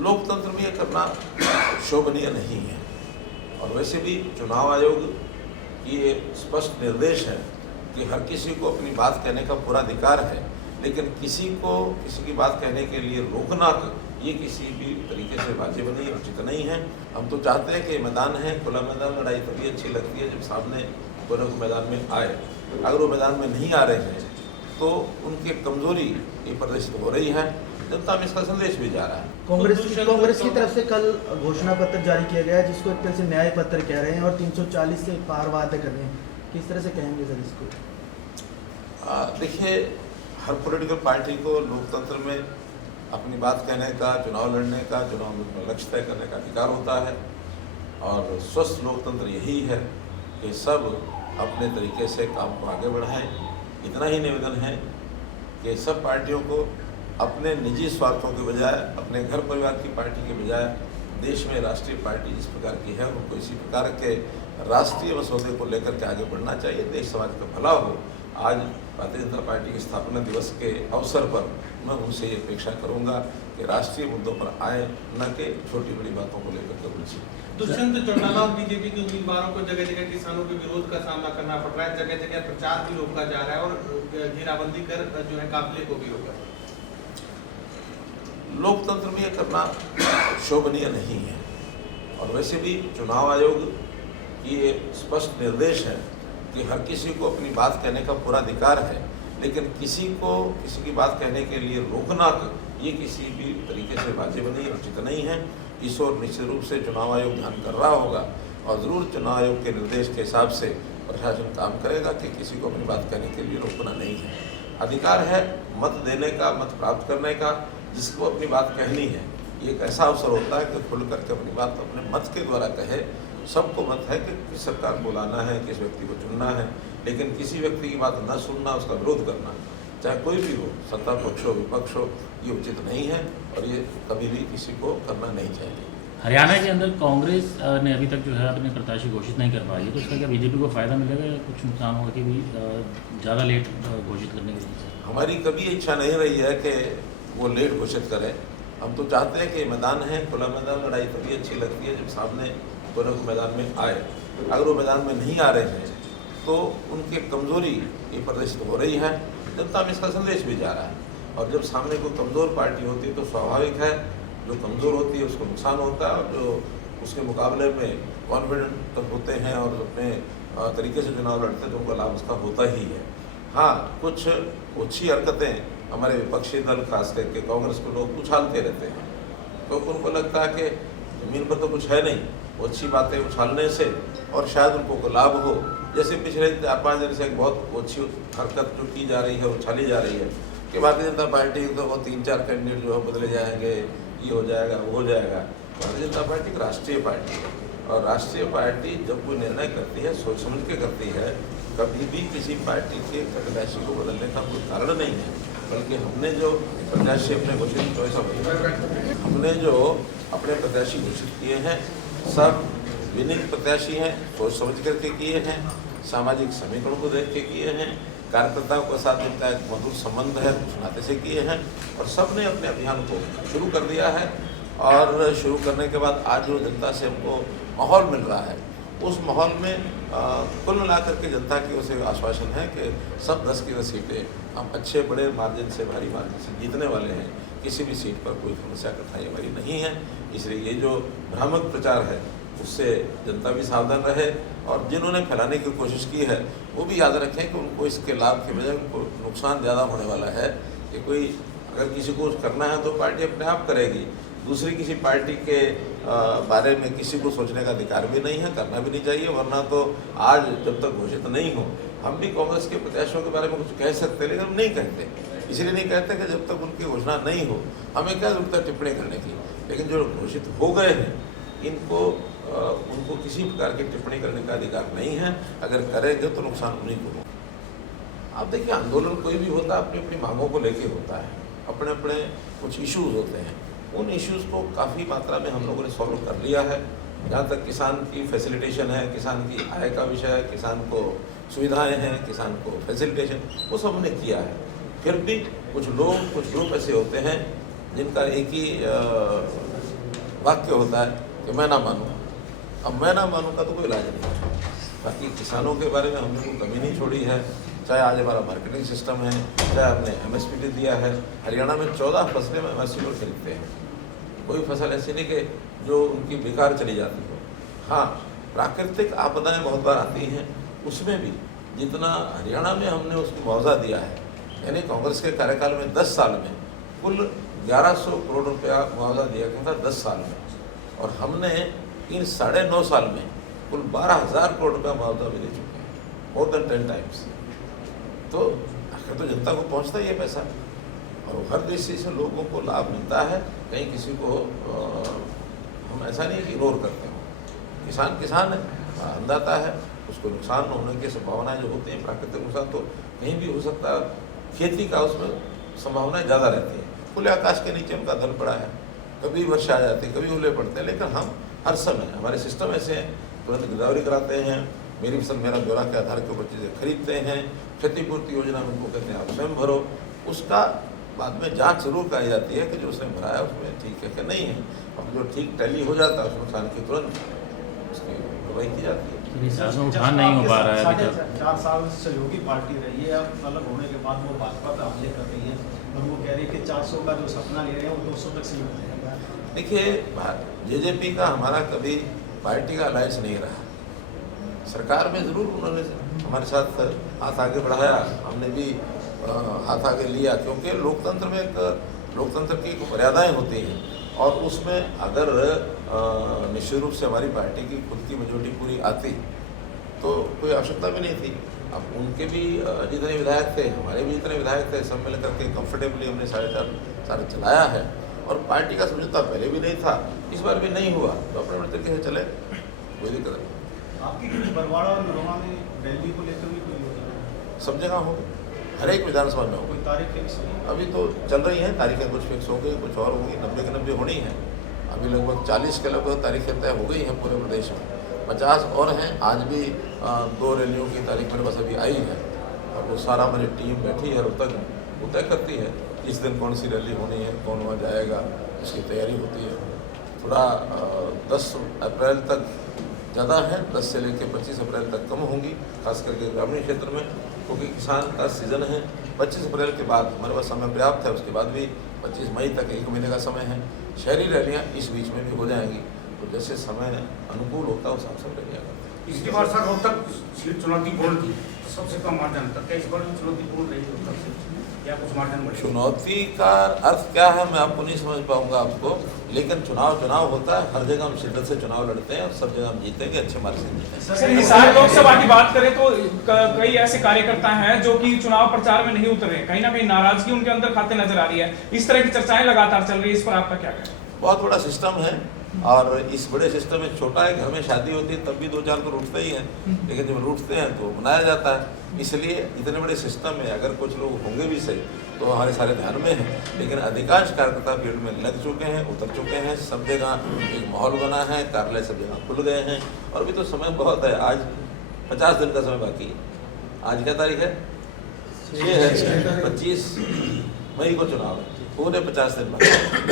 लोकतंत्र में ये करना शोभनीय नहीं है। और वैसे भी चुनाव आयोग की ये स्पष्ट निर्देश है कि हर किसी को अपनी बात कहने का पूरा अधिकार है, लेकिन किसी को किसी की बात कहने के लिए रोकना ये किसी भी तरीके से वाजिब नहीं, उचित नहीं है। हम तो चाहते हैं कि मैदान है, खुला मैदान, लड़ाई तभी अच्छी लगती है जब सामने दोनों मैदान में आए। अगर वो मैदान में नहीं आ रहे हैं तो उनकी कमजोरी ये प्रदर्शित हो रही है, जनता में इसका संदेश भी जा रहा है। कांग्रेस की तरफ से कल घोषणा पत्र जारी किया गया है, जिसको एक तरह से न्याय पत्र कह रहे हैं और 340 से पार वादे कर रहे हैं। किस तरह से कहेंगे सर इसको? देखिए, हर पॉलिटिकल पार्टी को लोकतंत्र में अपनी बात कहने का, चुनाव लड़ने का, चुनाव में लक्ष्य तय करने का अधिकार होता है। और स्वस्थ लोकतंत्र यही है कि सब अपने तरीके से काम को आगे बढ़ाएं। इतना ही निवेदन है कि सब पार्टियों को अपने निजी स्वार्थों के बजाय, अपने घर परिवार की पार्टी के बजाय देश में राष्ट्रीय पार्टी जिस प्रकार की है उनको इसी प्रकार के राष्ट्रीय मसौदे को लेकर के आगे बढ़ना चाहिए, देश समाज का भला हो। आज भारतीय जनता पार्टी के स्थापना दिवस के अवसर पर मैं उनसे ये अपेक्षा करूंगा कि राष्ट्रीय मुद्दों पर आए, न कि छोटी बड़ी बातों को लेकर के उलझे। दुष्यंत चौटाला और बीजेपी के उम्मीदवारों को जगह जगह किसानों के विरोध का सामना करना पड़ रहा है, जगह जगह प्रचार भी रोका जा रहा है और घेराबंदी कर जो है काफिले को भी रोका। लोकतंत्र में ये करना शोभनीय नहीं है। और वैसे भी चुनाव आयोग की ये स्पष्ट निर्देश है कि हर किसी को अपनी बात कहने का पूरा अधिकार है, लेकिन किसी को किसी की बात कहने के लिए रोकना ये किसी भी तरीके से वाजिब नहीं, उचित नहीं है। इस ओर निश्चित रूप से चुनाव आयोग ध्यान कर रहा होगा और ज़रूर चुनाव आयोग के निर्देश के हिसाब से प्रशासन काम करेगा कि किसी को अपनी बात कहने के लिए रोकना नहीं है। अधिकार है मत देने का, मत प्राप्त करने का, जिसको अपनी बात कहनी है। ये एक ऐसा अवसर होता है कि खुल करके अपनी बात अपने मत के द्वारा कहे। सबको मत है कि किस सरकार बुलाना है, किस व्यक्ति को चुनना है, लेकिन किसी व्यक्ति की बात न सुनना, उसका विरोध करना, चाहे कोई भी हो, सत्ता पक्ष हो, विपक्ष हो, ये उचित नहीं है और ये कभी भी किसी को करना नहीं चाहिए। हरियाणा के अंदर कांग्रेस ने अभी तक जो है अपने प्रत्याशी घोषित नहीं कर पाई है, तो इसका क्या बीजेपी को फायदा मिलेगा या कुछ नुकसान होगा कि भी ज़्यादा लेट घोषित करने की वजह से? हमारी कभी इच्छा नहीं रही है कि वो लेट घोषित करें। हम तो चाहते हैं कि मैदान है, खुला मैदान, लड़ाई तभी अच्छी लगती है जब सामने दोनों मैदान में आए। अगर वो मैदान में नहीं आ रहे हैं तो उनकी कमजोरी ये प्रदर्शित हो रही है, जनता में इसका संदेश भी जा रहा है। और जब सामने कोई कमज़ोर पार्टी होती है तो स्वाभाविक है जो कमज़ोर होती है उसको नुकसान होता है, और जो उसके मुकाबले में कॉन्फिडेंट होते हैं और अपने तरीके से चुनाव लड़ते हैं तो उनका लाभ उसका होता ही है। हाँ, कुछ अच्छी हरकतें हमारे विपक्षी दल खास करके कांग्रेस को लोग उछालते रहते हैं, तो उनको लगता है कि ज़मीन पर तो कुछ है नहीं, वो अच्छी बातें उछालने से और शायद उनको लाभ हो। जैसे पिछले 4-5 दिन से एक बहुत अच्छी हरकत जो की जा रही है, उछाली जा रही है कि भारतीय जनता पार्टी तो वो 3-4 कैंडिडेट जो है बदले जाएंगे, ये हो जाएगा, वो हो जाएगा। भारतीय जनता पार्टी एक राष्ट्रीय पार्टी है और राष्ट्रीय पार्टी जब कोई निर्णय करती है सोच समझ के करती है। कभी भी किसी पार्टी के प्रत्याशी को बदलने का कोई कारण नहीं है, बल्कि हमने जो प्रत्याशी अपने घोषित हमने जो अपने प्रत्याशी घोषित किए हैं सब विनीत प्रत्याशी हैं, सोच समझ करके किए हैं, सामाजिक समीकरण को देख के किए हैं, कार्यकर्ताओं के साथ जिनका एक मधुर संबंध है उस नाते से किए हैं और सबने अपने अभियान को शुरू कर दिया है। और शुरू करने के बाद आज जो जनता से हमको माहौल मिल रहा है उस माहौल में कुल मिलाकर के जनता की ओर से आश्वासन है कि सब 10 की 10 सीटें हम अच्छे बड़े मार्जिन से, भारी मार्जिन से जीतने वाले हैं। किसी भी सीट पर कोई समस्या कठिनाई हमारी नहीं है। इसलिए ये जो भ्रामक प्रचार है उससे जनता भी सावधान रहे और जिन्होंने फैलाने की कोशिश की है वो भी याद रखें कि उनको इसके लाभ के बजाय उनको नुकसान ज़्यादा होने वाला है। कि कोई अगर किसी को करना है तो पार्टी अपने आप करेगी, दूसरी किसी पार्टी के बारे में किसी को सोचने का अधिकार भी नहीं है, करना भी नहीं चाहिए। वरना तो आज जब तक घोषित नहीं हो हम भी कांग्रेस के प्रत्याशियों के बारे में कुछ कह सकते, लेकिन हम नहीं कहते। इसलिए नहीं कहते कि जब तक उनकी घोषणा नहीं हो हमें क्या जरूरत है टिप्पणी करने की। लेकिन जो घोषित हो गए हैं उनको किसी प्रकार की टिप्पणी करने का अधिकार नहीं है। अगर करेंगे तो नुकसान उन्हीं को होगा। आप देखिए, आंदोलन कोई भी होता है अपनी अपनी मांगों को लेके होता है, अपने अपने कुछ इश्यूज होते हैं। उन इश्यूज़ को काफ़ी मात्रा में हम लोगों ने सॉल्व कर लिया है। जहाँ तक किसान की फैसिलिटेशन है, किसान की आय का विषय है, किसान को सुविधाएं हैं, किसान को फैसिलिटेशन, वो सब हमने किया है। फिर भी कुछ लोग, कुछ ग्रुप ऐसे होते हैं जिनका एक ही वाक्य होता है कि मैं ना मानूँ। अब मैं ना मानूँ का तो कोई इलाज नहीं है। बाकी किसानों के बारे में हमने कोई कमी नहीं छोड़ी है, चाहे आज हमारा मार्केटिंग सिस्टम है, चाहे हमने MSP दिया है। हरियाणा में 14 फसलें में MSP पर खरीदते हैं, कोई फसल ऐसी नहीं कि जो उनकी बेकार चली जाती हो। हाँ, प्राकृतिक आपदाएं बहुत बार आती हैं, उसमें भी जितना हरियाणा में हमने उसको मुआवजा दिया है, यानी कांग्रेस के कार्यकाल में 10 साल में कुल 1100 करोड़ रुपया मुआवजा दिया गया था 10 साल में, और हमने इन 9.5 साल में कुल 12,000 करोड़ रुपया मुआवजा भी दे चुके हैं, मोर देन 10 टाइम्स। तो आखिर तो जनता को पहुंचता ही है पैसा, और हर दृष्टि से लोगों को लाभ मिलता है। कहीं किसी को हम ऐसा नहीं कि इग्नोर करते हो। किसान है, अन्नदाता है, उसको नुकसान होने की संभावनाएं जो होती हैं, प्राकृतिक नुकसान तो कहीं भी हो सकता है, खेती का उसमें संभावनाएं ज़्यादा रहती हैं। खुले आकाश के नीचे उनका धन पड़ा है, कभी वर्षा आ जाती है, कभी ओले पड़ते हैं, लेकिन हम हर समय हमारे सिस्टम ऐसे हैं, तुरंत गिरदावरी कराते हैं, मेरी फसल मेरा ब्यौरा के आधार के ऊपर चीज़ें खरीदते हैं, क्षतिपूर्ति योजना में उनको कहते हैं आप स्वयं भरो, उसका बाद में जांच जरूर कराई जाती है कि जो उसने भरा है उसमें ठीक है कि नहीं है। अब जो ठीक टैली हो जाता है उस नुकसान की तुरंत उसकी भरपाई की जाती है। इस साल में उठान नहीं हो पा रहा है अभी तक। 4 साल सहयोगी पार्टी रही है, अब अलग होने के बाद वो भाजपा पे हमले कर रही है और वो कह रही है कि 400 का जो सपना ले रहे हैं वो 200 तक सीमित रहेगा। देखिए, JJP का हमारा कभी पार्टी का अलायंस नहीं रहा। सरकार में ज़रूर उन्होंने हमारे साथ हाथ आगे बढ़ाया, हमने भी हाथ आगे लिया, क्योंकि लोकतंत्र में लोकतंत्र की मर्यादाएं होती हैं, और उसमें अगर निश्चित रूप से हमारी पार्टी की खुद की मेजोरिटी पूरी आती तो कोई आवश्यकता भी नहीं थी। अब उनके भी जितने विधायक थे, हमारे भी जितने विधायक थे, सब मिल करके कंफर्टेबली हमने 4.5 साल चलाया है, और पार्टी का समझौता पहले भी नहीं था, इस बार भी नहीं हुआ, तो अपने अपने तरीके से चले, कोई दिक्कत नहीं। आपकी कुछ बरवाड़ा और नरवा में रैली को लेकर भी कोई योजना, सब जगह हो, हर एक विधानसभा में हो कोई तारीख फिक्स है? अभी तो चल रही हैं तारीखें, कुछ फिक्स हो गई, कुछ और होंगी, 90 के 90 होनी है। अभी लगभग 40 के लगभग तारीखें तय हो गई हैं पूरे प्रदेश में, 50 और हैं। आज भी 2 रैलियों की तारीख मेरे पास अभी आई है, और वो सारा मेरी टीम बैठी है, वो तय करती है इस दिन कौन सी रैली होनी है, कौन वहाँ जाएगा, उसकी तैयारी होती है। थोड़ा 10 अप्रैल तक ज़्यादा है, 10 से लेकर 25 अप्रैल तक कम होंगी, खास करके ग्रामीण क्षेत्र में, क्योंकि किसान का सीज़न है। 25 अप्रैल के बाद हमारे पास समय पर्याप्त है, उसके बाद भी 25 मई तक 1 महीने का समय है। शहरी रैलियाँ इस बीच में भी हो जाएंगी, तो जैसे समय अनुकूल होता है उस हिसाब से रैलियाँ करते हैं। पिछली बार सर रोहतक सीट चुनौतीपूर्ण थी, सबसे कम मार्जिन तक, क्या इस बार भी चुनौतीपूर्ण रही रोहतक से, या कुछ मार्जिन बढ़े? चुनौती का अर्थ क्या है मैं आपको नहीं समझ पाऊंगा आपको, लेकिन चुनाव होता है, हर जगह हम शिद्दत से चुनाव लड़ते हैं और सब जगह हम जीतेंगे, अच्छे मार्क्स से जीतेंगे। सर, हिसार लोकसभा की बात करें तो कई ऐसे कार्यकर्ता हैं जो कि चुनाव प्रचार में नहीं उतर रहे, कहीं ना कहीं नाराजगी उनके अंदर खाते नजर आ रही है, इस तरह की चर्चाएं लगातार चल रही है, इस पर आपका क्या कहना है? बहुत बड़ा सिस्टम है, और इस बड़े सिस्टम में छोटा है, घर में शादी होती है तब भी 2-4 तो रूठते ही हैं, लेकिन जब रूठते हैं तो मनाया जाता है। इसलिए इतने बड़े सिस्टम में अगर कुछ लोग होंगे भी सही तो हमारे सारे ध्यान में हैं, लेकिन अधिकांश कार्यकर्ता फील्ड में लग चुके हैं, उतर चुके हैं, सब जगह एक माहौल बना है, कार्यालय सब जगह खुल गए हैं, और भी तो समय बहुत है। आज 50 दिन का समय बाकी है। आज क्या तारीख है? 6 है, 25 मई को चुनाव है, पूरे 50 दिन बाकी।